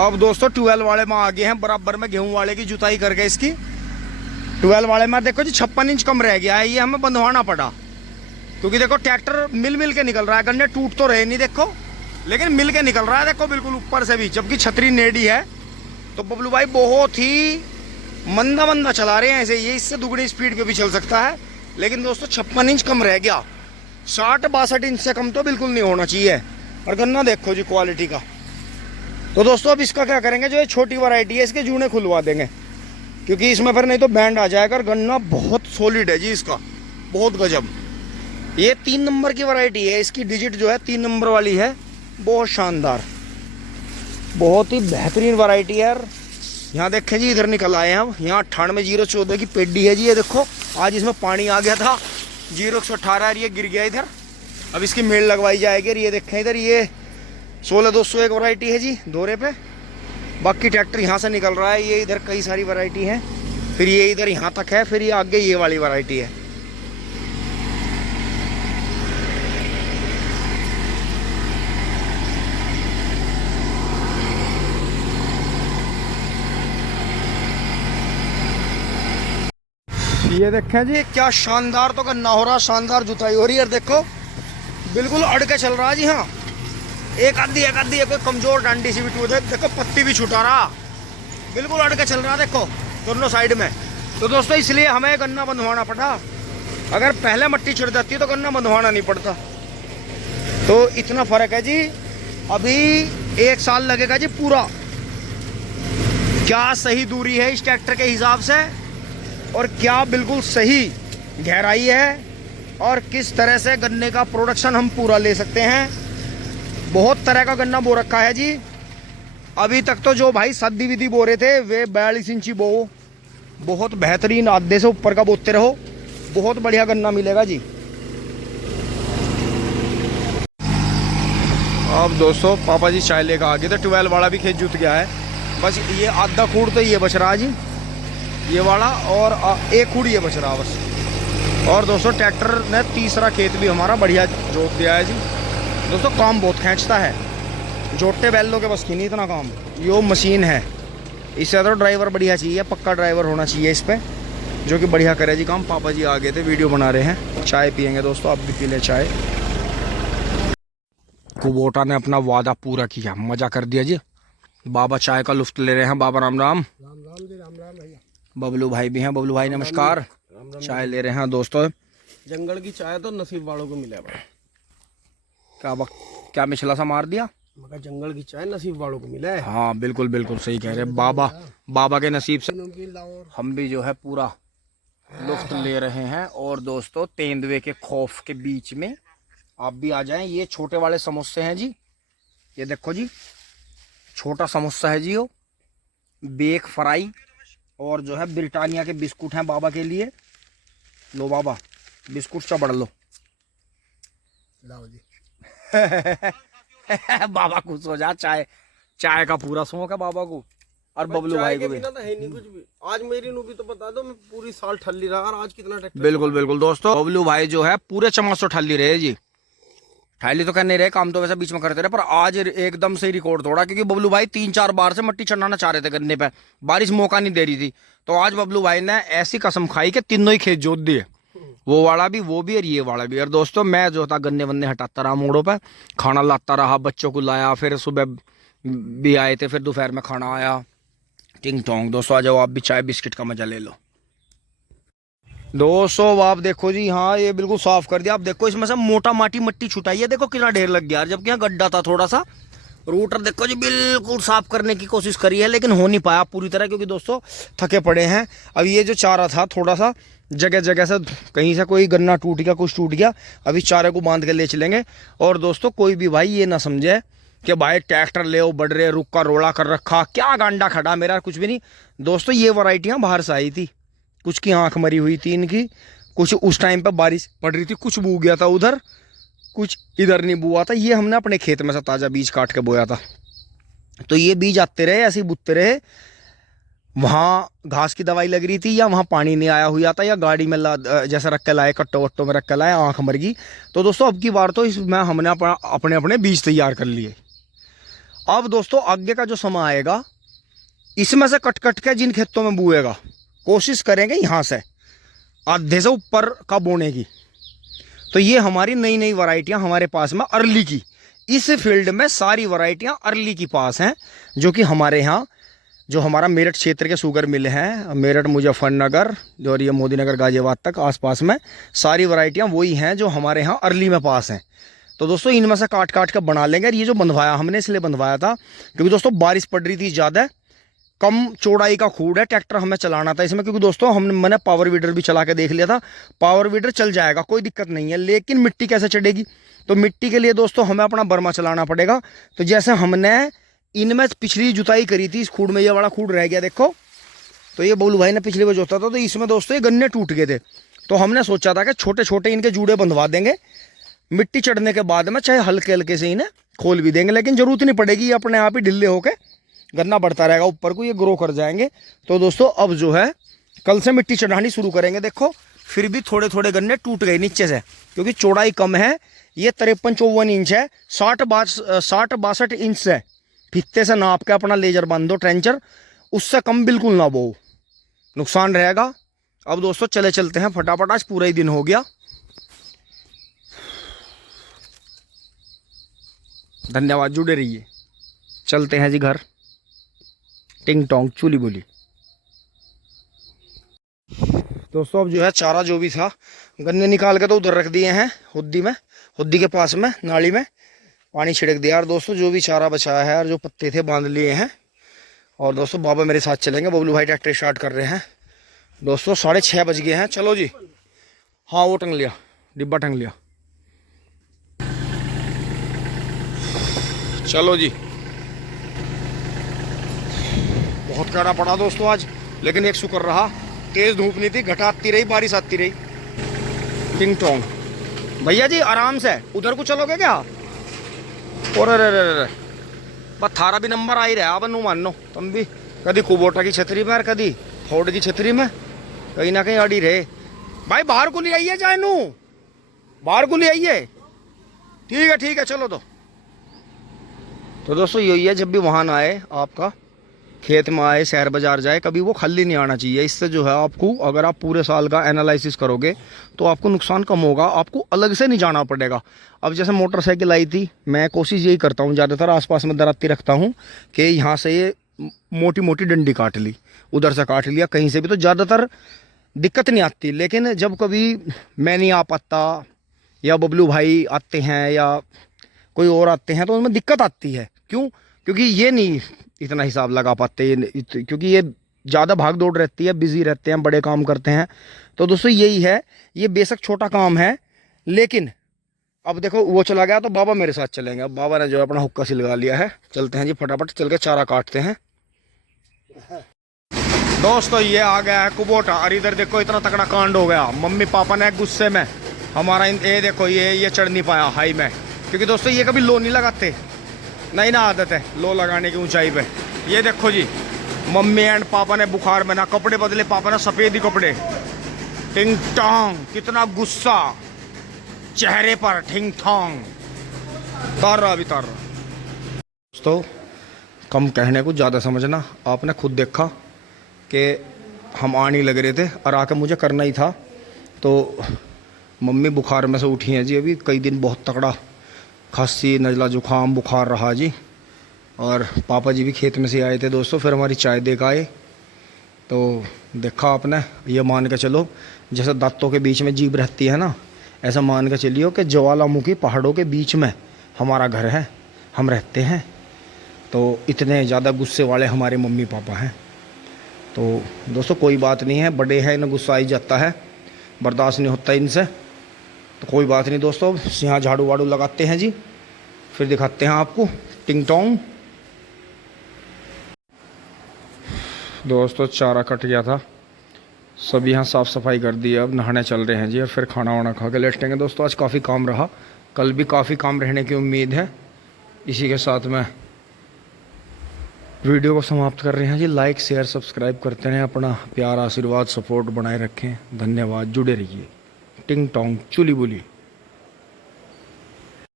अब दोस्तों 12 वाले में आ गए हैं, बराबर में गेहूं वाले की जुताई करके इसकी 12 वाले में देखो जी 56 इंच कम रह गया है, ये हमें बंधवाना पड़ा क्योंकि देखो ट्रैक्टर मिल के निकल रहा है। गन्ने टूट तो रहे नहीं देखो, लेकिन मिल के निकल रहा है देखो बिल्कुल ऊपर से भी, जबकि छतरी नेडी है। तो बबलू भाई बहुत ही मंदा चला रहे हैं ऐसे, ये इससे दुगनी स्पीड पे भी चल सकता है। लेकिन दोस्तों 56 इंच कम रह गया, 60-62 इंच से कम तो बिल्कुल नहीं होना चाहिए। और गन्ना देखो जी क्वालिटी का। तो दोस्तों अब इसका क्या करेंगे, जो ये छोटी वैरायटी है इसके जूने खुलवा देंगे, क्योंकि इसमें फिर नहीं तो बैंड आ जाएगा। और गन्ना बहुत सॉलिड है जी इसका, बहुत गजब। ये 3 नंबर की वैरायटी है, इसकी डिजिट जो है 3 नंबर वाली है, बहुत शानदार, बहुत ही बेहतरीन वैरायटी है यार। यहाँ देखें जी, इधर निकल आए हम, यहाँ 98-014 की पेडी है जी। ये देखो आज इसमें पानी आ गया था, 0-118 ये गिर गया इधर। अब इसकी मेल लगवाई जाएगी। ये देखें इधर, ये 16-201 वैरायटी है जी दोहरे पे। बाकी ट्रैक्टर यहाँ से निकल रहा है, ये इधर कई सारी वैरायटी है, फिर ये इधर यहाँ तक है, फिर ये आगे ये वाली वैरायटी है। ये देखें जी क्या शानदार तो गन्ना हो रहा, शानदार जुताई हो रही है। देखो बिल्कुल अड़ के चल रहा है जी। हाँ एक आधी कोई कमजोर डांडी सी भी टूट है, देखो पत्ती भी छुटा रहा, बिल्कुल अड़ के चल रहा है देखो दोनों साइड में। तो दोस्तों इसलिए हमें गन्ना बंधवाना पड़ा, अगर पहले मट्टी छिड़ जाती तो गन्ना बंधवाना नहीं पड़ता। तो इतना फर्क है जी। अभी 1 साल लगेगा जी पूरा। क्या सही दूरी है इस ट्रैक्टर के हिसाब से, और क्या बिल्कुल सही गहराई है, और किस तरह से गन्ने का प्रोडक्शन हम पूरा ले सकते हैं। बहुत तरह का गन्ना बो रखा है जी। अभी तक तो जो भाई सद्दी विधि बो रहे थे वे 42 इंची बो, बहुत बेहतरीन, आधे से ऊपर का बोते रहो, बहुत बढ़िया गन्ना मिलेगा जी। अब दोस्तों पापा जी चाय लेकर आ गए थे, 12 वाला भी खेत जुत गया है, बस ये आधा खूड़ तो ये बच रहा जी, ये वाला, और एक खूड़ ये बच रहा बस। और दोस्तों ट्रैक्टर ने तीसरा खेत भी हमारा बढ़िया जोत दिया है जी। दोस्तों काम बहुत खींचता है, जोते बैलों के बस की नहीं इतना काम, यो मशीन है। इससे तो ड्राइवर बढ़िया चाहिए, पक्का ड्राइवर होना चाहिए इस पर, जो कि बढ़िया करे जी काम। पापा जी आ गए थे, वीडियो बना रहे हैं, चाय पियेंगे दोस्तों, आप भी पी ले चाय। कुबोटा ने अपना वादा पूरा किया, मजा कर दिया जी। बाबा चाय का लुफ्त ले रहे हैं। बाबा राम राम। जी राम राम भैया। बबलू भाई भी हैं, बबलू भाई नमस्कार। चाय ले रहे हैं दोस्तों। जंगल की चाय तो नसीब वालों को मिले भाई। क्या मिछला सा मार दिया, मगर जंगल की चाय नसीब वालों को मिले। हाँ बिल्कुल बिल्कुल सही कह रहे, बाबा के नसीब से हम भी जो है पूरा लुफ्त ले रहे हैं। और दोस्तों तेंदुए के खौफ के बीच में आप भी आ जाएं। ये छोटे वाले समोसे हैं जी, ये देखो जी छोटा समोसा है जी, वो बेक फ्राई, और जो है ब्रिटानिया के बिस्कुट हैं बाबा के लिए। लो बाबा बिस्कुट चबड़ लो। लाओ जी। बाबा खुश हो जा, चाय का पूरा शौक है बाबा को, और बबलू भाई को भी। तो है नहीं कुछ भी। आज मेरी नूबी तो बता दो, मैं पूरी साल ठल्ली रहा, और आज कितना ट्रैक्टर। बिल्कुल बिल्कुल दोस्तों, बबलू भाई जो है पूरे चमासो ठल्ली रहे जी। ठल्ली तो करने रहे, काम तो वैसे बीच में करते रहे, पर आज एकदम से रिकॉर्ड तोड़ा, क्योंकि बबलू भाई 3-4 बार से मट्टी चढ़ाना चाह रहे थे गन्ने पे, बारिश मौका नहीं दे रही थी। तो आज बबलू भाई ने ऐसी कसम खाई कि तीनों ही खेत जोत दिए, वो वाला भी, वो भी, और ये वाला भी। और दोस्तों मैं जो था गन्ने वन्ने हटाता रहा मोड़ों पे, खाना लाता रहा, बच्चों को लाया, फिर सुबह भी आए थे, फिर दोपहर में खाना आया, टिंग टोंग। दोस्तों आ जाओ आप भी चाय बिस्किट का मजा ले लो। दोस्तों आप देखो जी, हाँ ये बिल्कुल साफ कर दिया। आप देखो इसमें से मोटा माटी मट्टी छुटाई है, देखो कितना ढेर लग गया, जबकि यहाँ गड्ढा था थोड़ा सा। रूटर देखो जी बिल्कुल साफ करने की कोशिश करी है, लेकिन हो नहीं पाया पूरी तरह, क्योंकि दोस्तों थके पड़े हैं। अब ये जो चारा था थोड़ा सा जगह जगह से, कहीं से कोई गन्ना टूट गया, कुछ टूट गया, अभी चारे को बांध के ले चलेंगे। और दोस्तों कोई भी भाई ये ना समझे कि भाई ट्रैक्टर ले ओ बढ़ रहे, रुक का रोड़ा कर रखा, क्या गांडा खड़ा मेरा, कुछ भी नहीं दोस्तों। ये वैरायटियाँ बाहर से आई थी, कुछ की आंख मरी हुई थी इनकी, कुछ उस टाइम पर बारिश पड़ रही थी, कुछ बू गया था उधर, कुछ इधर नहीं बुआ था। ये हमने अपने खेत में से ताज़ा बीज काट के बोया था, तो ये बीज आते रहे, ऐसे ही बुतते रहे। वहाँ घास की दवाई लग रही थी, या वहाँ पानी नहीं आया हुआ था, या गाड़ी में जैसे रख के लाए, कट्टो वट्टो में रख के लाए, आँख मर गई। तो दोस्तों अब की बार तो इसमें हमने अपने बीज तैयार कर लिए। अब दोस्तों आगे का जो समय आएगा, इसमें से कट कट के जिन खेतों में बुएगा, कोशिश करेंगे यहाँ से आधे से ऊपर का बोने की। तो ये हमारी नई नई वैरायटियाँ हमारे पास में अर्ली की, इस फील्ड में सारी वैरायटियाँ अर्ली की पास हैं, जो कि हमारे यहाँ जो हमारा मेरठ क्षेत्र के शुगर मिल हैं, मेरठ मुजफ्फरनगर और ये मोदीनगर गाजियाबाद तक आसपास में सारी वैरायटियाँ वही हैं जो हमारे यहाँ अर्ली में पास हैं। तो दोस्तों इनमें से काट काट कर बना लेंगे। ये जो बंधवाया हमने इसलिए बंधवाया था क्योंकि दोस्तों बारिश पड़ रही थी ज़्यादा, कम चौड़ाई का खूड है, ट्रैक्टर हमें चलाना था इसमें, क्योंकि दोस्तों मैंने पावर वीडर भी चला के देख लिया था, पावर वीडर चल जाएगा, कोई दिक्कत नहीं है, लेकिन मिट्टी कैसे चढ़ेगी? तो मिट्टी के लिए दोस्तों हमें अपना बर्मा चलाना पड़ेगा। तो जैसे हमने इनमें पिछली जुताई करी थी, इस खूड में ये बड़ा खूड रह गया देखो, तो ये बबलू भाई ने पिछली बार जोता था, तो इसमें दोस्तों ये गन्ने टूट गए थे। तो हमने सोचा था कि छोटे छोटे इनके जूड़े बंधवा देंगे, मिट्टी चढ़ने के बाद में चाहे हल्के हल्के से इन्हें खोल भी देंगे, लेकिन जरूरत नहीं पड़ेगी, ये अपने आप ही ढिल्ले होकर गन्ना बढ़ता रहेगा ऊपर को, ये ग्रो कर जाएंगे। तो दोस्तों अब जो है कल से मिट्टी चढ़ानी शुरू करेंगे। देखो फिर भी थोड़े थोड़े गन्ने टूट गए नीचे से, क्योंकि चौड़ाई कम है, ये 53-54 इंच है, 60-62 इंच से फित्ते से नाप के अपना लेजर बांध दो ट्रेंचर, उससे कम बिल्कुल ना बो, नुकसान रहेगा। अब दोस्तों चले चलते हैं फटाफट, आज पूरा ही दिन हो गया। धन्यवाद, जुड़े रहिए। चलते हैं जी घर, टिंग टोंग चूली बोली। दोस्तों अब जो है चारा जो भी था गन्ने निकाल के तो उधर रख दिए हैं हुद्दी में, हुद्दी के पास में नाली में पानी छिड़क दिया। और दोस्तों जो भी चारा बचाया है और जो पत्ते थे बांध लिए हैं। और दोस्तों बाबा मेरे साथ चलेंगे, बबलू भाई ट्रैक्टर स्टार्ट कर रहे हैं। दोस्तों 6:30 बज गए हैं, चलो जी। हाँ वो टंग लिया, डिब्बा टंग लिया, चलो जी। बहुत कड़ा पड़ा दोस्तों आज, लेकिन एक शुक्र रहा, तेज धूप नहीं थी, घटा आती रही, बारिश आती रही। टिंग टोंग भैया जी आराम से, उधर को चलोगे क्या? और बस थारा भी नंबर आ ही रहा, अब नो मानो तुम भी, कभी कुबोटा की छतरी में और कभी फोर्ड की छतरी में, कहीं ना कहीं अड़ी रहे। भाई बाहर को ले आइए, जाए नू बाहर को ले आइए। ठीक है चलो। तो दोस्तों यही है, जब भी वाहन आए आपका, खेत में आए, शहर बाजार जाए, कभी वो खाली नहीं आना चाहिए। इससे जो है आपको, अगर आप पूरे साल का एनालिसिस करोगे तो आपको नुकसान कम होगा, आपको अलग से नहीं जाना पड़ेगा। अब जैसे मोटरसाइकिल आई थी, मैं कोशिश यही करता हूँ, ज़्यादातर आसपास में दराती रखता हूँ कि यहाँ से ये मोटी मोटी डंडी काट ली, उधर से काट लिया, कहीं से भी, तो ज़्यादातर दिक्कत नहीं आती। लेकिन जब कभी मैं नहीं आ पाता या बबलू भाई आते हैं या कोई और आते हैं तो उनमें दिक्कत आती है। क्यों? क्योंकि ये नहीं इतना हिसाब लगा पाते, क्योंकि ये ज़्यादा भाग दौड़ रहती है, बिजी रहते हैं, बड़े काम करते हैं। तो दोस्तों यही है, ये बेशक छोटा काम है, लेकिन अब देखो वो चला गया तो बाबा मेरे साथ चलेंगे। अब बाबा ने जो अपना हुक्का सी लगा लिया है, चलते हैं जी फटाफट, चल के चारा काटते हैं। दोस्तों ये आ गया है कुबोटा, और इधर देखो इतना तगड़ा कांड हो गया, मम्मी पापा ने गुस्से में हमारा ये देखो ये चढ़ नहीं पाया हाई में, क्योंकि दोस्तों ये कभी लो नहीं लगाते, नहीं ना आदत है लो लगाने की ऊंचाई पे। ये देखो जी, मम्मी एंड पापा ने बुखार में ना कपड़े बदले, पापा ने सफेद ही कपड़े। टिंग टोंग, कितना गुस्सा चेहरे पर, ठिंग ठोंग, तार रहा अभी तार रहा। दोस्तों कम कहने को ज़्यादा समझना, आपने खुद देखा कि हम आने लग रहे थे और आके मुझे करना ही था। तो मम्मी बुखार में से उठी हैं जी, अभी कई दिन बहुत तगड़ा खांसी, नज़ला, जुकाम, बुखार रहा जी। और पापा जी भी खेत में से आए थे दोस्तों, फिर हमारी चाय दे के आए। तो देखा आपने, ये मान के चलो जैसे दांतों के बीच में जीभ रहती है ना, ऐसा मान के चलियो कि ज्वालामुखी पहाड़ों के बीच में हमारा घर है, हम रहते हैं। तो इतने ज़्यादा गुस्से वाले हमारे मम्मी पापा हैं। तो दोस्तों कोई बात नहीं है, बड़े हैं, इन्हें गुस्सा आ ही जाता है, बर्दाश्त नहीं होता इनसे, तो कोई बात नहीं दोस्तों। यहाँ झाड़ू वाड़ू लगाते हैं जी, फिर दिखाते हैं आपको। टिंग टोंग। दोस्तों चारा कट गया था, सब यहाँ साफ़ सफाई कर दी, अब नहाने चल रहे हैं जी, और फिर खाना वाना खा के लेटेंगे। दोस्तों आज काफ़ी काम रहा, कल भी काफ़ी काम रहने की उम्मीद है। इसी के साथ में वीडियो को समाप्त कर रहे हैं जी। लाइक शेयर सब्सक्राइब करते रहें, अपना प्यार आशीर्वाद सपोर्ट बनाए रखें। धन्यवाद, जुड़े रहिए। टिंग टोंग चुली बुली।